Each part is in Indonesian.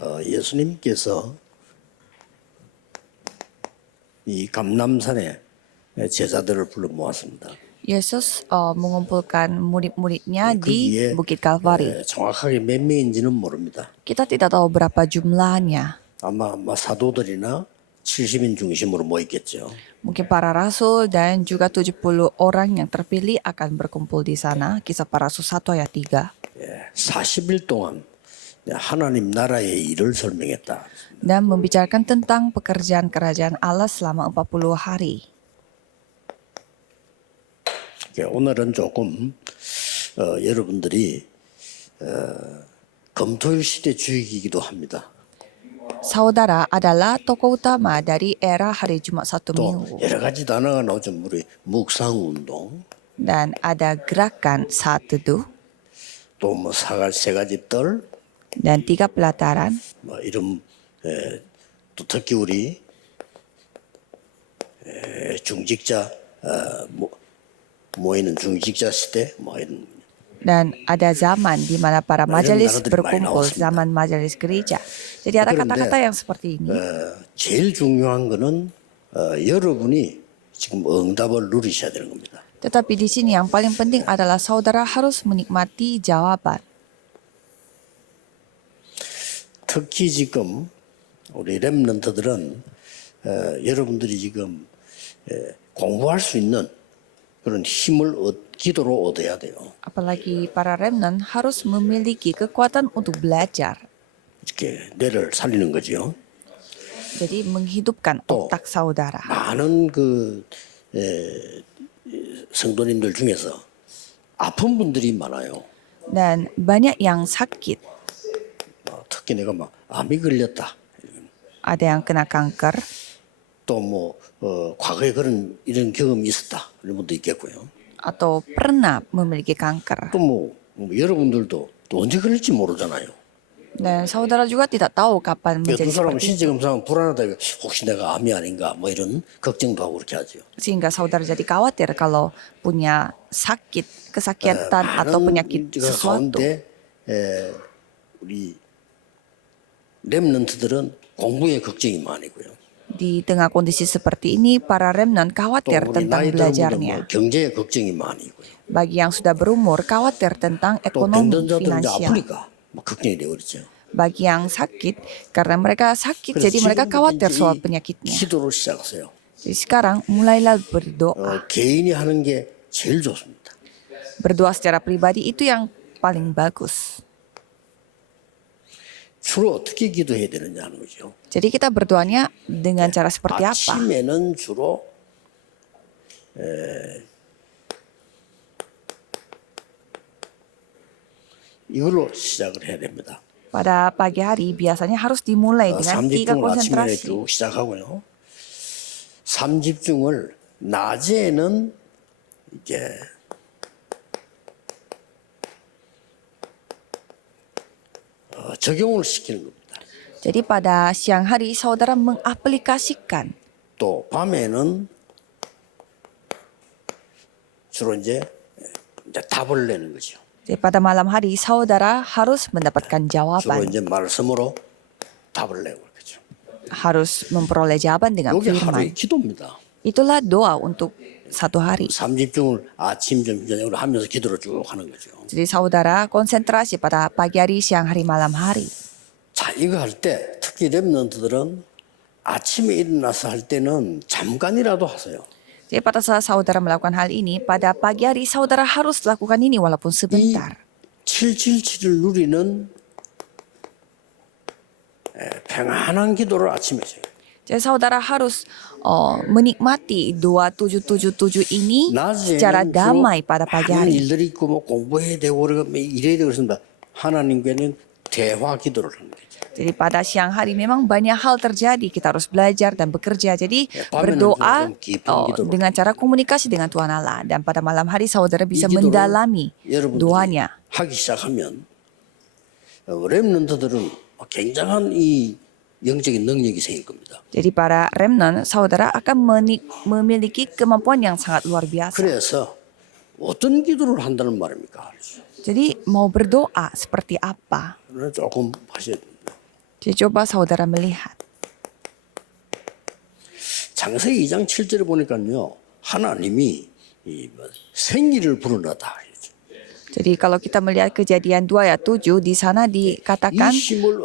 예수님께서 이 감람산에 제자들을 불러 모았습니다. Yesus mengumpulkan murid-muridnya di 거기에 Bukit Kalvari. 정확하게 몇 명인지는 모릅니다. Kita tidak tahu berapa jumlahnya. 아마 사도들이나 70인 중심으로 모였겠죠. Mungkin para rasul dan juga 70 orang yang terpilih akan berkumpul di sana. Kisah para Rasul 1 ayat 3. 40일 동안 하나님 나라의 일을 설명했다. Dan membicarakan tentang pekerjaan kerajaan Allah selama 40 hari. 오늘은 조금 여러분들이 검토일 시대 주역이기도 합니다. Saudara adalah tokoh utama dari era hari Jumat Sabtu 또 Minggu. 여러 가지 단어가 나오죠. 우리 묵상운동, Dan ada gerakan saat teduh 또 뭐 세 가지 뜰, dan 3 pelataran. 뭐 이런 또 특히 우리 중직자 모이는 중직자 시대 뭐 이런 Dan ada zaman di mana para majelis 단어들이 많이 berkumpul, 나왔습니다. zaman majelis gereja. Jadi ada 그런데, kata-kata yang seperti ini. 제일 중요한 거는 여러분이 지금 응답을 누리셔야 되는 겁니다. Tetapi di sini yang paling penting adalah saudara harus menikmati jawaban. 특히 지금 우리 렘넌트들은 여러분들이 지금 공부할 수 있는 그런 힘을 기도로 얻어야 돼요. Apalagi para remnant harus memiliki kekuatan untuk belajar. 이렇게 뇌를 살리는 거죠. Jadi menghidupkan 또 otak saudara. 많은 성도님들 중에서 아픈 분들이 많아요. Dan banyak yang sakit. 특히 내가 막 암이 걸렸다. Ada yang kena kanker. 또 뭐 과거에 이런 경험이 있었다. 이런 분도 있겠고요. Atau pernah memiliki kanker. 또 뭐 여러분들도 또 언제 걸릴지 모르잖아요. Dan saudara juga tidak tahu kapan 두 menjadi 사람은 seperti itu. 신체 검사하면 불안하다. 혹시 내가 암이 아닌가 뭐 이런 걱정도 하고 그렇게 하죠. Sehingga saudara jadi khawatir kalau punya kesakitan atau penyakit 그 sesuatu. 가운데 우리 렘넌트들은 공부에 걱정이 많이고요. Di tengah kondisi seperti ini, para remnant 또 khawatir 우리 tentang 나이 들은 분들은 belajarnya. 경제에 걱정이 많이고요. Bagi yang sudah berumur, khawatir tentang 또 ekonomi 병든자들은 이제 finansial. 아프니까 막 걱정이 되고 그렇죠. Bagi yang sakit, karena mereka sakit, 그래서 jadi mereka khawatir 지금부터 soal 이제 penyakitnya. 기도를 시작하세요. Jadi sekarang, mulailah berdoa. 개인이 하는 게 제일 좋습니다. Berdoa secara pribadi itu yang paling bagus. 주로 어떻게 기도해야 되느냐 하는 거죠. Jadi kita berdoanya dengan cara seperti apa? 아침에는 주로 이걸로 시작을 해야 됩니다. Pada pagi hari biasanya harus dimulai dengan 3 삼집중을 아침에 konsentrasi. 쭉 시작하고요. 삼집중을 낮에는 이제 적용을 시키는 겁니다. Jadi pada siang hari saudara mengaplikasikan. 또 밤에는 주로 이제 답을 내는 거죠. Jadi pada malam hari saudara harus mendapatkan 주로 jawaban. 이제 말씀으로 답을 내고 그렇죠. Harus memperoleh jawaban dengan 여기 하루의 firman. 기도입니다. Itulah doa untuk satu hari. 삼집중을 아침, 점심, 저녁으로 하면서 기도를 쭉 하는 거죠. Jadi saudara konsentrasi pada pagi hari, siang hari, malam hari. 자, 이거 할 때 특히 렘넌트들은 아침에 일어나서 할 때는 잠깐이라도 하세요. Jadi pada saat saudara melakukan hal ini, pada pagi hari saudara harus lakukan ini walaupun sebentar. 777을 누리는 평안한 기도를 아침에 해요. Jadi saudara harus menikmati 2777 ini secara 낮에는 damai 주로 pada pagi 많은 hari. 일들이 있고 뭐 공부해야 되고 그러고 일해야 되고 그렇습니다. 하나님께는 대화 기도를 하는 거죠. Jadi pada siang hari memang banyak hal terjadi. Kita harus belajar dan bekerja. Jadi 밤에는 berdoa 좀 깊은 기도로. dengan cara komunikasi dengan Tuhan Allah. Dan pada malam hari saudara bisa 이 기도를 mendalami 여러분들이 doanya. 하기 시작하면 렘넌트들은 굉장한 이 영적인 능력이 생길 겁니다. Jadi para remnant saudara akan memiliki kemampuan yang sangat luar biasa. 그래서 어떤 기도를 한다는 말입니까? Jadi mau berdoa seperti apa? 조금 하셔야 됩니다. Jadi coba saudara melihat. 창세기 2장 7절에 보니까요. 하나님이 생기를 불어넣었다. Jadi kalau kita melihat Kejadian 2 ayat 7, di sana dikatakan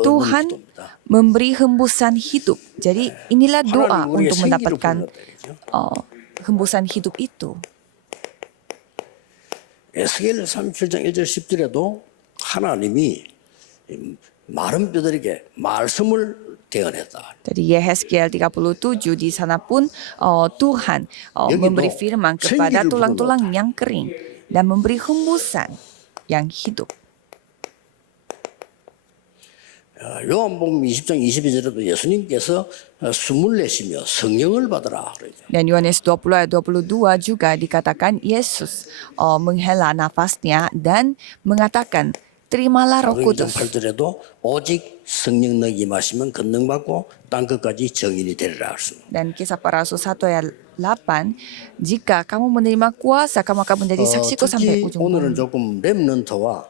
Tuhan memberi hembusan hidup. Jadi inilah doa untuk mendapatkan hembusan hidup itu. 에스겔 37장 1절 10절에도 하나님이 마른 뼈들에게 말씀을 대언했다. Jadi Yehezkiel 37 di sana pun Tuhan memberi firman kepada tulang-tulang yang kering dan memberi hembusan yang hidup. 요한복음 20장 22절에도 예수님께서 숨을 내쉬며 성령을 받으라 그러죠. Dan Yohanes 20 ayat 22 juga dikatakan Yesus menghela nafasnya dan mengatakan terimalah Roh 사도행전 Kudus. 8절에도 오직 성령 너희 임하시면 권능 받고 땅 끝까지 정인이 되리라 하셨습니다. Dan kisah para rasul 1 ayat 8, jika kamu menerima kuasa, kamu akan menjadi saksiku sampai 특히 ujung 오늘은 bumi. 조금 렘넌트와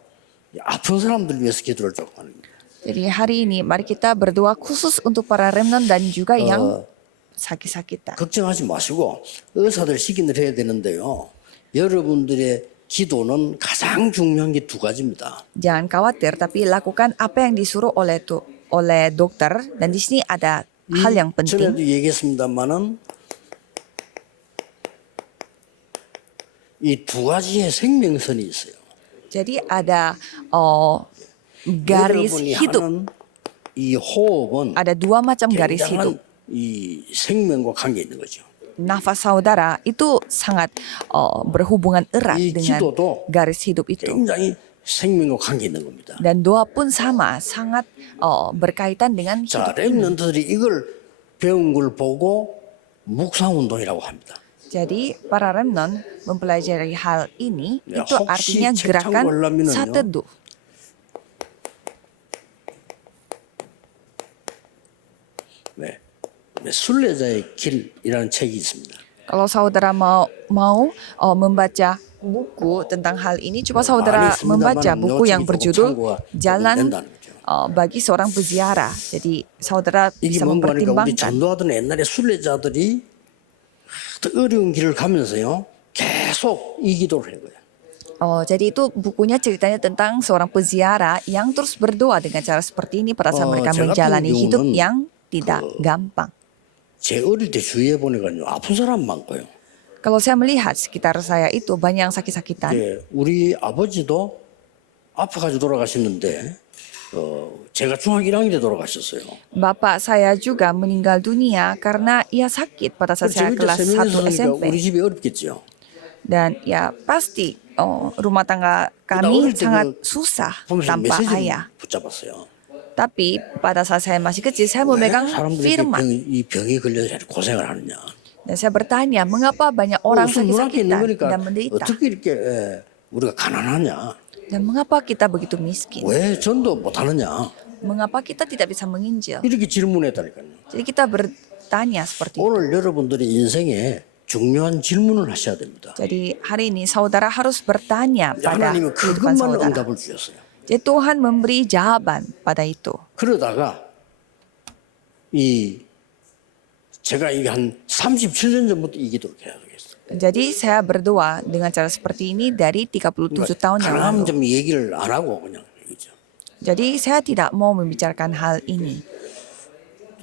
아픈 사람들 위해서 기도를 조금 하는 겁니다. Jadi hari ini mari kita berdoa khusus untuk para remnant dan juga yang sakit-sakitan. 걱정하지 마시고 의사들 시킨을 해야 되는데요. 여러분들의 기도는 가장 중요한 게 두 가지입니다. Jangan khawatir, tapi lakukan apa yang disuruh oleh dokter. Dan di sini ada hal yang 전에도 penting. 얘기했습니다만은 이 두 가지의 생명선이 있어요. Jadi ada garis 여러분이 hidup. 하는 이 호흡은 Ada dua macam garis hidup. 굉장한 이 생명과 관계 있는 거죠. Nafas saudara itu sangat berhubungan erat 이 dengan 기도도 garis hidup itu. 굉장히 생명과 관계 있는 겁니다. Dan doa pun sama, sangat berkaitan dengan 자, hidup ini. 렘넌트들이 이걸 배운 걸 보고 묵상운동이라고 합니다. Jadi para remnant mempelajari hal ini, Ya, itu 혹시 artinya 책 gerakan 참고하려면은요. sateduh. 네. 순례자의 길이라는 책이 있습니다. Kalau saudara mau membaca buku tentang hal ini, coba saudara 많이 membaca 있습니다만 buku yang 요책이 조금 berjudul 참고가 Jalan 된다는 거죠. bagi seorang peziarah. Jadi saudara 이게 bisa 뭔가 하니까 우리 mempertimbangkan. 전도하던 옛날에 순례자들이 어려운 길을 가면서요. 계속 이 기도를 한 거예요. Jadi itu bukunya ceritanya tentang seorang peziarah yang terus berdoa dengan cara seperti ini pada saat mereka 저 같은 menjalani hidup 경우는 yang tidak gampang. 제 어릴 때 주위에 보니까요. 아픈 사람 많고요. Kalau saya melihat sekitar saya itu banyak yang sakit-sakitan. 예, 우리 아버지도 아파가지고 돌아가셨는데 제가 중학교 1학년 때 돌아가셨어요. Bapak saya juga meninggal dunia karena ia sakit pada saat saya 저희 때 kelas 1 세명이서 SMP. 우리 집이 어렵겠죠. Dan ya pasti rumah tangga 어릴 kami 때 sangat 그 susah 보면서 tanpa 메시지를 ayah. 붙잡았어요. Tapi pada saat saya masih kecil saya 왜 memegang 사람들이 firman. 이 병에 걸려서 이렇게 고생을 하느냐. Dan saya bertanya, mengapa banyak orang 무슨 눈앞에 있는 sakit-sakitan 거니까 dan menderita? 어떻게 이렇게 우리가 가난하냐. Dan mengapa kita begitu miskin? 왜 전도 못하느냐. Mengapa kita tidak bisa menginjil? 이렇게 질문했다니까요. Jadi kita bertanya seperti itu. 오늘 여러분들이 인생에 중요한 질문을 하셔야 됩니다. Jadi hari ini saudara harus bertanya pada 하나님은 kehidupan 그것만 saudara. 응답을 주셨어요. Jadi Tuhan memberi jawaban pada itu. 그러다가 제가 이게 한 37년 전부터 이 기도를 계속했어요. Jadi saya berdoa dengan cara seperti ini dari 37 tahun yang 가난함 lalu. 좀 얘기를 안 하고 그냥 얘기죠. Jadi saya tidak mau membicarakan hal ini.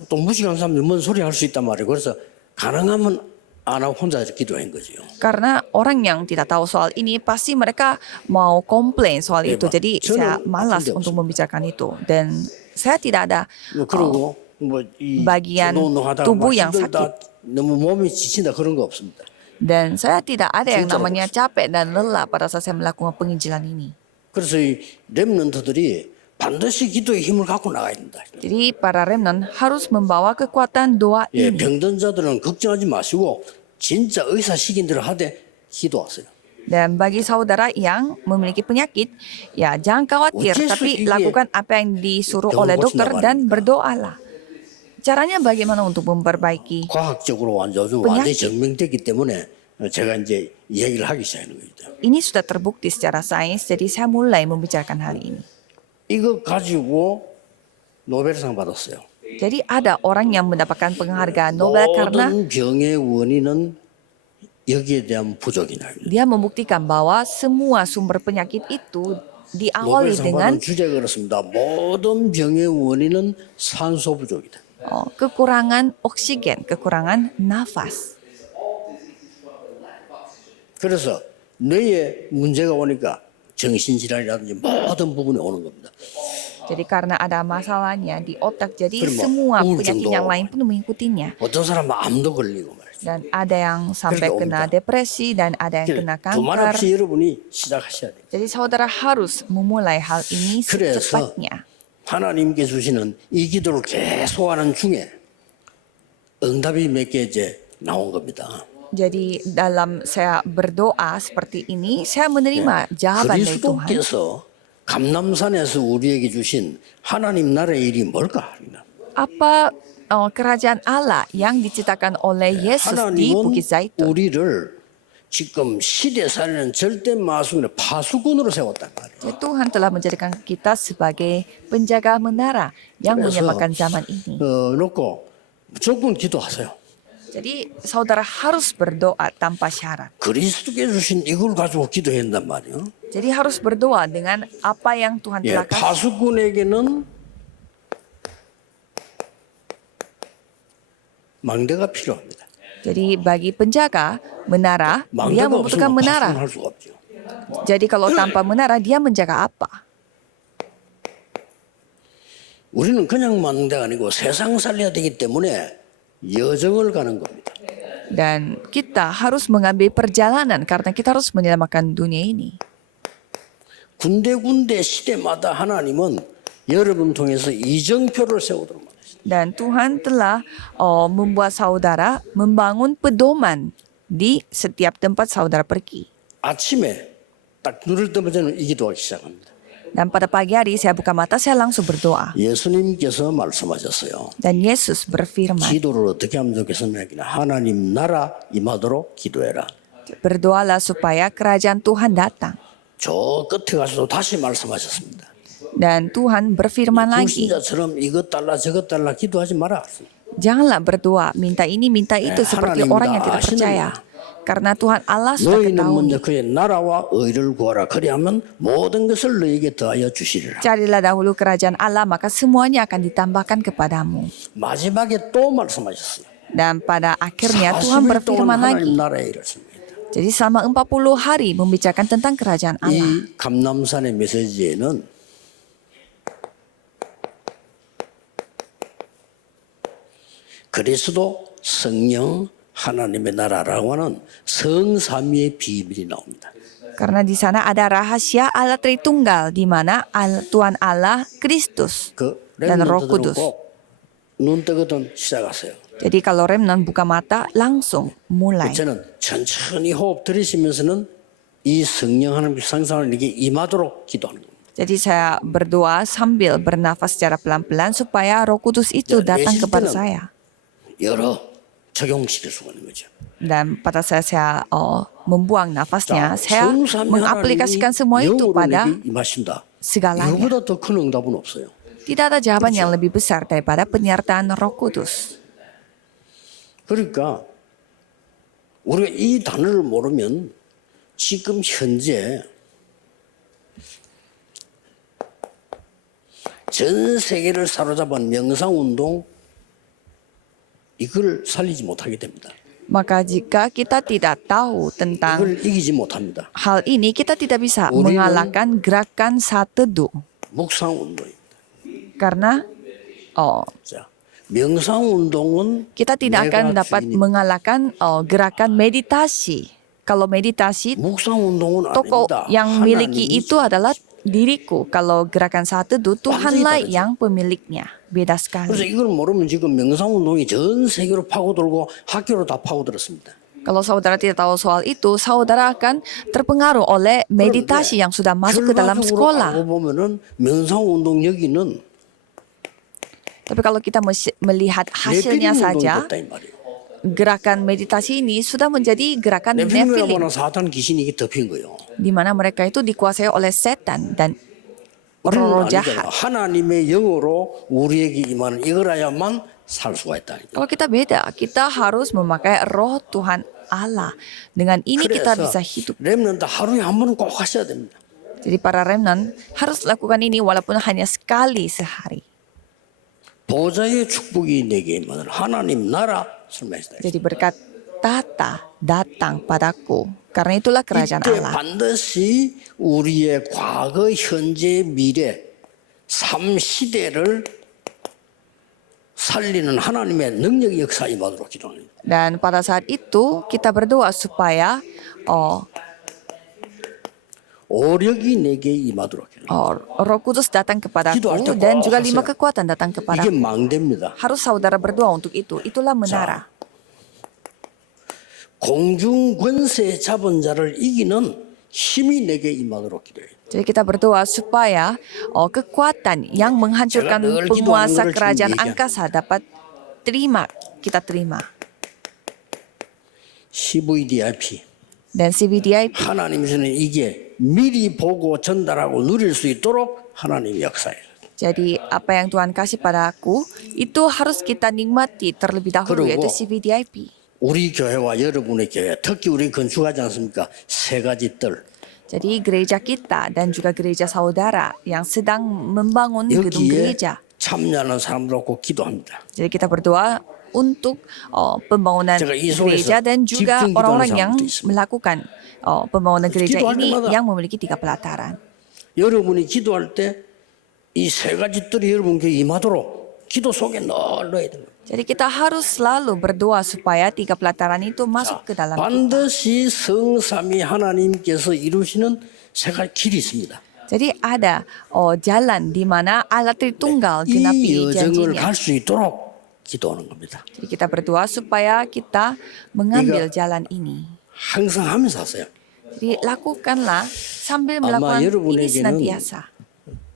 또 무식한 사람들 뭔 소리 할 수 있단 말이에요. 그래서 가능하면 안 하고 혼자 기도한 거지요. Karena orang yang tidak tahu soal ini pasti mereka mau komplain soal Iya, itu. Pak. Jadi saya 저는 malas 아픈 데 untuk 없습니다. membicarakan itu. Dan saya tidak ada 그리고 뭐이 bagian tubuh yang sakit. 너무 몸이 지친다 그런 거 없습니다. Dan saya tidak ada yang 진짜로 namanya capek dan lelah pada saat saya melakukan penginjilan ini. 그래서 이 렘넌트들이 반드시 기도의 힘을 갖고 나가야 된다. Jadi para remnant harus membawa kekuatan doa 예, ini. 병든 자들은 걱정하지 마시고 진짜 의사 시킨 대로 하되 기도하세요. Dan bagi saudara yang memiliki penyakit, ya jangan khawatir, 어째서 tapi 이게 lakukan apa yang disuruh 병을 oleh dokter 고친다고 dan 합니까? berdoalah. Caranya bagaimana untuk memperbaiki? 과학적으로 요즘 완전히 증명됐기 때문에 제가 이제 이야기를 하기 시작하는 거죠. Ini sudah terbukti secara sains, jadi saya mulai membicarakan hal ini. 이거 가지고 노벨상 받았어요. Jadi ada orang yang mendapatkan penghargaan Nobel karena 모든 병의 원인은 여기에 대한 부족이냐. dia membuktikan bahwa semua sumber penyakit itu diawali 노벨상 dengan 받은 주제가 그렇습니다. 모든 병의 원인은 산소 부족이다. kekurangan oksigen, kekurangan nafas. 그래서 뇌에 문제가 오니까 정신질환이라든지 모든 부분에 오는 겁니다. Jadi karena ada masalahnya di otak, jadi 그럼 뭐 semua 우울증도 penyakit yang lain pun mengikutinya. 어떤 사람은 암도 걸리고 말이죠. Dan ada yang sampai 그렇게 kena 옵니다. depresi dan ada yang kena 두말 kanker. 없이 여러분이 시작하셔야 돼요. Jadi saudara harus memulai hal ini 그래서 secepatnya. 하나님께 주시는 이 기도를 계속하는 중에 응답이 몇 개 이제 나온 겁니다. Jadi dalam saya berdoa seperti ini, saya menerima jawaban dari Tuhan. 그리스도께서 감남산에서 우리에게 주신 하나님 나라의 일이 뭘까? Apa kerajaan Allah yang diciptakan oleh Yesus di 하나님은 Bukit Zaitun? 우리를 지금 시대 살리는 절대 마수군의 파수꾼으로 세웠단 말이에요. Jadi Tuhan telah menjadikan kita sebagai penjaga menara yang 그래서 menyamakan zaman ini. 놓고 무조건 기도하세요. Jadi saudara harus berdoa tanpa syarat. 그리스도께 주신 이걸 가지고 기도해야 한단 말이에요. Jadi harus berdoa dengan apa yang Tuhan 예, telah kasih. 파수꾼에게는 망대가 필요합니다. Jadi bagi penjaga menara, dia 망대가 membutuhkan 없으면 menara. 파수꾼 할 수가 없죠. Jadi kalau tanpa menara, dia menjaga apa? 우리는 그냥 망대가 아니고 세상 살려야 되기 때문에 여정을 가는 겁니다. Dan kita harus mengambil perjalanan karena kita harus menyelamatkan dunia ini. 군데군데 시대마다 하나님은 여러분 통해서 이정표를 세우도록 만드셨습니다. Dan Tuhan telah membuat saudara membangun pedoman di setiap tempat saudara pergi. 아침에 딱 눈을 뜨면 저는 이 기도하기 시작합니다. Dan pada pagi hari saya buka mata, saya langsung berdoa. 예수님께서 말씀하셨어요. Dan Yesus berfirman, 기도를 어떻게 하면 좋겠습니까? 하나님 나라 임하도록 기도해라. berdoalah supaya kerajaan Tuhan datang. 저 끝에 가서도 다시 말씀하셨습니다. Dan Tuhan berfirman lagi, 불신자처럼 이것 달라 저것 달라 기도하지 마라. janganlah berdoa, minta ini, minta itu seperti 하나님 orang yang 다 tidak percaya. Karena Tuhan Allah sudah 너희는 ketahui. 먼저 그의 나라와 의를 구하라. 그리하면 모든 것을 너희에게 더하여 주시리라. Carilah dahulu kerajaan Allah, maka semuanya akan ditambahkan kepadamu. 마지막에 또 말씀하셨어요. Dan pada akhirnya Tuhan 40일 동안 berfirman lagi. 하나님 나라의 일을 했습니다. Jadi selama 40 hari membicarakan tentang kerajaan Allah. 이 감남산의 메시지에는 그리스도 성령 하나님의 나라라고 하는 성삼위의 비밀이 나옵니다. Karena di sana ada rahasia Allah Tritunggal, di mana Tuhan Allah, Kristus, 그 dan Roh 렘넌트들은 Kudus. 꼭눈 뜨거든 시작하세요. Jadi kalau remnant buka mata, langsung mulai. 저는 천천히 호흡 들이쉬면서는 이 성령 하나님의 상상을 이게 임하도록 기도하는 겁니다. Jadi saya berdoa sambil bernafas secara pelan-pelan supaya Roh Kudus itu datang kepada saya. 여러 적용시킬 수가 있는 거죠. Dan pada saya membuang nafasnya, 자, saya 성삼위 mengaplikasikan semua itu 영으로 pada 내게 임하신다. segalanya. 이거보다 더 큰 응답은 없어요. Tidak ada jawaban yang lebih besar daripada penyertaan Roh Kudus. 그러니까 우리가 이 단어를 모르면 지금 현재 전 세계를 사로잡은 명상운동 이걸 살리지 못하게 됩니다. Maka jika kita tidak tahu tentang 이걸 이기지 못합니다. hal ini, kita tidak bisa 우리는 mengalahkan gerakan satedu. 묵상운동입니다. Karena 자, 명상운동은 kita tidak akan 내가 dapat 주인입니다. mengalahkan gerakan meditasi. Kalau meditasi, 묵상운동은 toko 아닙니다. yang miliki 하나님이 itu adalah diriku. Kalau gerakan satedu, Tuhanlah 완전히 다르죠. yang pemiliknya. Beda 그래서 sekali. 이걸 모르면 지금 명상운동이 전 세계로 파고들고 학교로 다 파고들었습니다. Kalau saudara tidak tahu soal itu, saudara akan terpengaruh oleh meditasi yang sudah masuk ke dalam 결과적으로 sekolah. 알고 보면은 명상운동 여기는 Tapi kalau kita melihat hasilnya 네피림 saja, 운동이 됐다 이 말이에요. gerakan meditasi ini sudah menjadi gerakan 네피림이라고 Nephilim, 하는 사탄 귀신이 이게 덮인 거예요. di mana mereka itu dikuasai oleh setan. Dan roh-roh 그런 아니잖아. jahat. 하나님의 영으로 우리에게 임하는 이거라야만 살 수가 있다. Kalau kita beda, kita harus memakai roh Tuhan Allah. Dengan ini kita 그래서 bisa hidup. 렘넌트 하루에 한 번은 꼭 하셔야 됩니다. Jadi para remnant harus lakukan ini walaupun hanya sekali sehari. 보좌의 축복이 내게 임하는 하나님 나라 설명했다. Jadi berkat tata datang padaku. Karena itulah kerajaan 이때 Allah. 반드시 우리의 과거, 현재, 미래 3시대를 살리는 하나님의 능력의 역사 임하도록 기도합니다. Dan pada saat itu kita berdoa supaya 오력이 내게 임하도록 기도합니다. Roh Kudus datang kepadaku Gido할 때 dan 꼭 juga 5 하세요. kekuatan datang 이게 kepadaku. 망대입니다. Harus saudara berdoa untuk itu. Itulah menara. 공중 권세 잡은 자를 이기는 힘이 내게 임하도록 기도해요. Jadi kita berdoa supaya kekuatan yang menghancurkan Jangan 늘 penguasa 기도하는 거를 kerajaan 지금 angkasa dapat kita terima. CVDIP Dan CVDIP. 하나님께서는 이게 미리 보고 전달하고 누릴 수 있도록 하나님의 역사예요. Jadi apa yang Tuhan kasih padaku itu harus kita nikmati terlebih dahulu 그리고 yaitu CVDIP. 우리 교회와 여러분의 교회, 특히 우리 건축하지 않습니까? 세 가지 뜰. Jadi gereja kita dan juga gereja saudara yang sedang membangun gedung 여기에 gereja. 참여하는 사람들 꼭 기도합니다. Jadi kita berdoa untuk pembangunan 제가 이 속에서 gereja dan juga 집중 기도하는 orang-orang yang 사람도 있습니다. melakukan pembangunan gereja 기도할 ini 때마다 yang memiliki 3 pelataran. 여러분이 기도할 때 이 세 가지 뜰이 여러분께 임하도록 기도 속에 넣어야 됩니다. Jadi kita harus selalu berdoa supaya 3 pelataran itu masuk ke dalam kita. 반드시 성삼위 하나님께서 이루시는 세 가지 길이 있습니다. Jadi ada jalan di mana Allah Tritunggal 이 genapi 여정을 janjinya. 갈 수 있도록 기도하는 겁니다. Jadi kita berdoa supaya kita mengambil jalan ini. 항상 하면서 하세요. Jadi lakukanlah sambil 아마 melakukan ini 여러분에게는 senantiasa.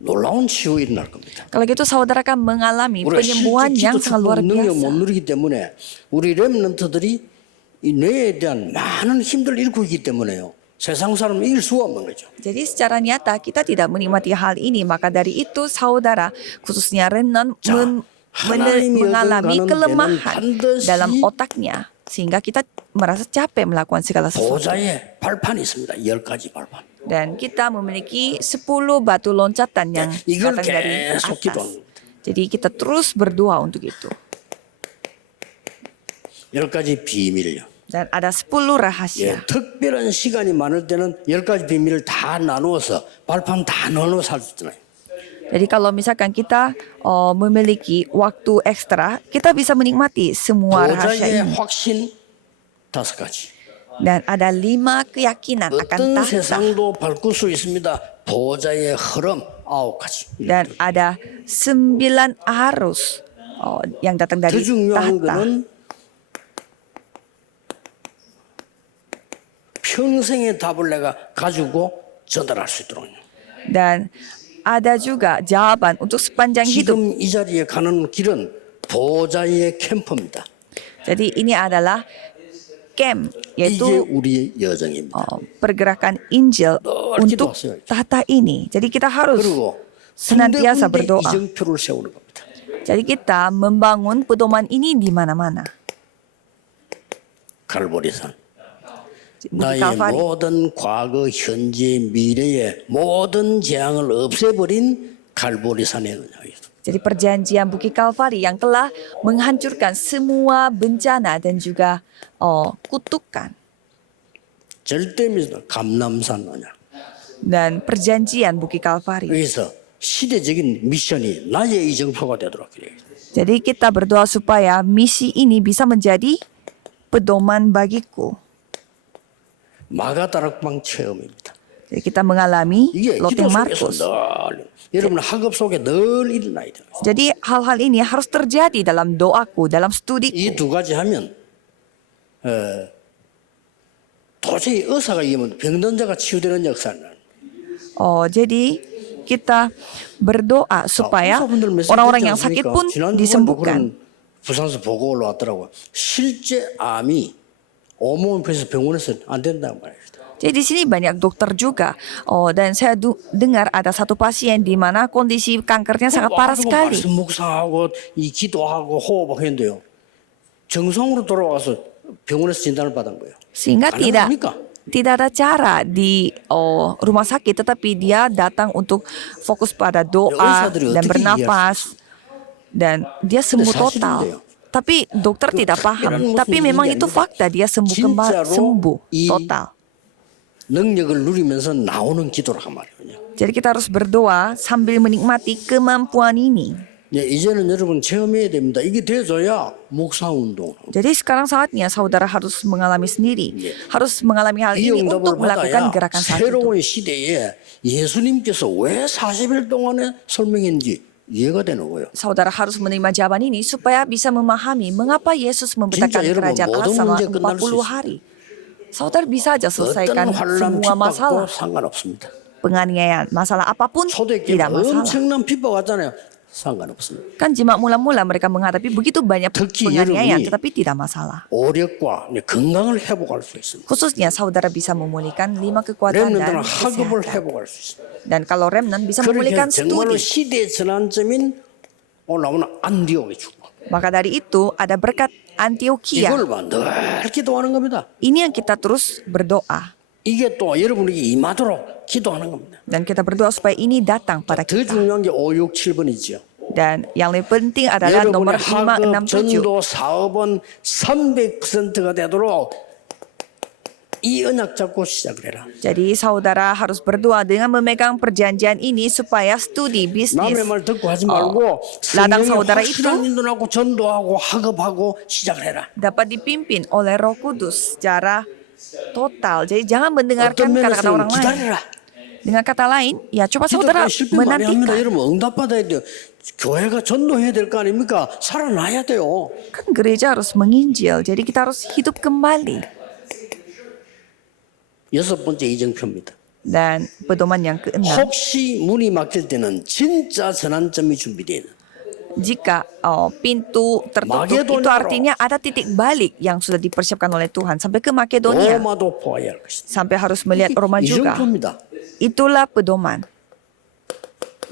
놀라운 치유 일어날 겁니다. Kalau gitu saudara akan mengalami 우리가 penyembuhan 실제 yang 기도 sangat luar 축복 능력 못 biasa. 누리기 때문에 우리 렘넌트들이 이 뇌에 대한 많은 힘들을 잃고 있기 때문에요. 세상 사람을 이길 수가 없는 거죠. Jadi secara nyata kita tidak menikmati hal ini. Maka dari itu saudara khususnya Renan 하나님이 mengalami 여정가는 kelemahan 데는 반드시 dalam otaknya. Sehingga kita merasa capek melakukan segala sesuatu. 보좌에 발판이 있습니다. 10가지 발판. Dan kita memiliki 10 batu loncatan yang 이걸 datang dari 계속 atas. 기도하는 겁니다. Jadi kita terus berdoa untuk itu. 10가지 비밀이요. Dan ada 10 rahasia. 특별한 시간이 많을 때는 10가지 비밀을 다 나누어서 발판 다 넣어서 할 수 있잖아요. Jadi kalau misalkan kita memiliki waktu ekstra, kita bisa menikmati semua rahasia 보좌의 ini. 확신 5가지. Dan ada 5 keyakinan akan 어떤 tahta. 세상도 바꿀 수 있습니다. 보좌의 흐름 9가지. Dan ada 9 arus yang datang 더 dari 중요한 tahta. 거는 평생의 답을 내가 가지고 전달할 수 있도록. Dan ada juga jawaban untuk sepanjang hidup. 지금 이 자리에 가는 길은 보좌의 캠프입니다. Jadi ini adalah camp, 이게 yaitu 우리의 여정입니다. pergerakan Injil untuk 기도하세요. tahta ini. Jadi kita harus 그리고 senantiasa 군데군데 berdoa. 이정표를 세우는 겁니다. Jadi kita membangun pedoman ini di mana-mana. 갈보리산. Bukit 나의 Kalvari. 모든 과거, 현재, 미래의 모든 재앙을 없애버린 갈보리산의 은혜입니다. Jadi perjanjian Bukit Kalvari yang telah menghancurkan semua bencana dan juga kutukan. 절대 믿어 감남산 언약. Dan perjanjian Bukit Kalvari. 여기서 시대적인 미션이 나의 이정표가 되도록 그래요. Jadi kita berdoa supaya misi ini bisa menjadi pedoman bagiku. 마가다락방 체험입니다. Jadi kita mengalami 이게 loteng 기도 속에서 Markus. 늘 여러분 학업 속에 늘 일어나야 돼요. Jadi hal-hal ini harus terjadi dalam doaku, dalam 이 studiku. 2가지 하면 도저히 의사가 이기면 병든자가 치유되는 역사는 Jadi kita berdoa supaya orang-orang yang sakit pun disembuhkan. 부산에서 보고 올라왔더라고요. 실제 암이 온몸에서 병원에서 안 된다는 말이에요. Jadi di sini banyak dokter juga. Dan saya dengar ada satu pasien di mana kondisi kankernya sangat parah 와가지고 sekali. 말씀 묵상하고 이 기도하고 호흡했는데요. 정상으로 돌아와서 병원에서 진단을 받은 거예요. Sehingga tidak 가능합니까? ada cara di rumah sakit, tetapi dia datang untuk fokus pada doa 의사들이 dan 어떻게 bernafas dan dia sembuh total. 사실인데요. Tapi dokter tidak paham. 특별한 Tapi 무슨 memang 일이 itu 아니라 fakta, dia sembuh kembali, 진짜로 sembuh 이 total. 능력을 누리면서 나오는 기도라고 말이에요. Jadi kita harus berdoa sambil menikmati kemampuan ini. 이제는 여러분 체험해야 됩니다. 이게 돼줘야 묵상 운동. Jadi sekarang saatnya saudara harus mengalami sendiri, harus mengalami hal 이 ini 응답을 untuk melakukan 받아야 gerakan saat itu. 새로운 시대에 예수님께서 왜 40일 동안에 설명했는지 이해가 되는 거예요. Saudara harus menerima jawaban ini supaya bisa memahami mengapa Yesus memberitakan 진짜 여러분, kerajaan Allah 모든 selama 문제 끝날 수 40 hari. Saudara bisa aja selesaikan 어떤 환란 semua masalah, 핍박도 상관없습니다. penganiayaan, masalah apapun 초대교회 tidak masalah. 엄청난 핍박 왔잖아요. 상관없습니다. Kan jemaat mula-mula mereka menghadapi begitu banyak 특히 penganiayaan, 여러분이 tetapi tidak masalah. 오력과 건강을 회복할 수 있습니다. Khususnya saudara bisa memulihkan 5 kekuatan dan 렘넌트는 학업을 kesehatan. 회복할 수 있습니다. Dan kalau remnant bisa 그렇게 memulihkan 정말로 studi. 시대의 전환점인 오늘 안디옥의 축복. Maka dari itu ada berkat Antioquia. 이걸 늘 기도하는 겁니다. Ini yang kita terus berdoa. 이게 또 여러분에게 임하도록 기도하는 겁니다. Dan kita berdoa supaya ini datang pada 더 kita. 중요한 게 5, 6, 7번이죠. Dan yang lebih penting adalah nomor 여러분의 5, 6, 학업, 7. 전도, 사업은 300%가 되도록 이 언약 잡고 시작을 해라. Jadi saudara harus berdoa dengan memegang perjanjian ini supaya studi bisnis 남의 말 듣고 하지 말고 ladang 성령의 saudara itu 확실한 인도하고 전도하고 학업하고 시작을 해라. dapat dipimpin oleh Roh Kudus secara total. Jadi jangan 어떤 mendengarkan kata-kata 면에서는 orang lain. 기다려라. Dengan kata lain, ya coba saudara 기도가 실패 많이 합니다. menantikan. 여러분 응답받아야 돼요. 교회가 전도해야 될 거 아닙니까? 살아나야 돼요. Kan gereja harus menginjil, jadi kita harus hidup kembali. 6번째 이정표입니다. Dan pedoman yang keenam, 혹시 문이 막힐 때는 진짜 전환점이 준비되어 있는. jika pintu tertutup Makedonia로. itu artinya ada titik balik yang sudah dipersiapkan oleh Tuhan sampai ke Makedonia, 로마도 보아야 할 것이다. sampai harus melihat Roma juga. 이정표입니다. Itulah pedoman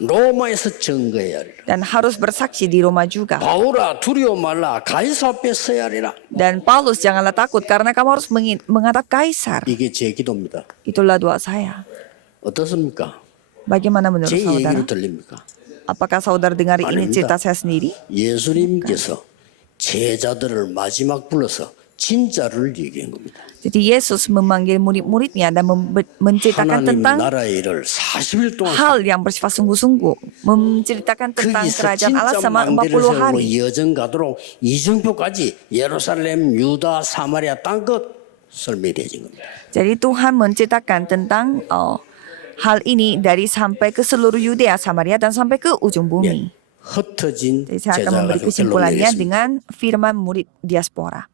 로마에서 증거해야 하리라. dan harus bersaksi di Roma juga. 바울아 두려워 말라 가이사 앞에 서야 하리라. Dan Paulus, janganlah takut karena kamu harus menghadap Kaisar. 이게 제 기도입니다. Itulah doa saya. 어떻습니까? Bagaimana menurut 제 saudara? 얘기를 들립니까? Apakah saudara dengar ini 아닙니다. cerita saya sendiri? 예수님께서 제자들을 마지막 불러서 진짜를 얘기한 겁니다. Jadi Yesus memanggil murid-muridnya dan menceritakan 하나님 tentang 나라의 일을 40일 동안 hal yang bersifat sungguh-sungguh, menceritakan tentang 거기서 kerajaan Allah 진짜 selama 망대를 40 세우고 hari. 여정 가도록 이정표까지 예루살렘, 유다, 사마리아 땅끝 설명해진 겁니다. Jadi Tuhan menceritakan tentang hal ini dari sampai ke seluruh Yudea, Samaria dan sampai ke ujung bumi. 흩어진 Jadi saya akan 제자가 memberi 결론 kesimpulannya 내리겠습니다. dengan firman murid diaspora.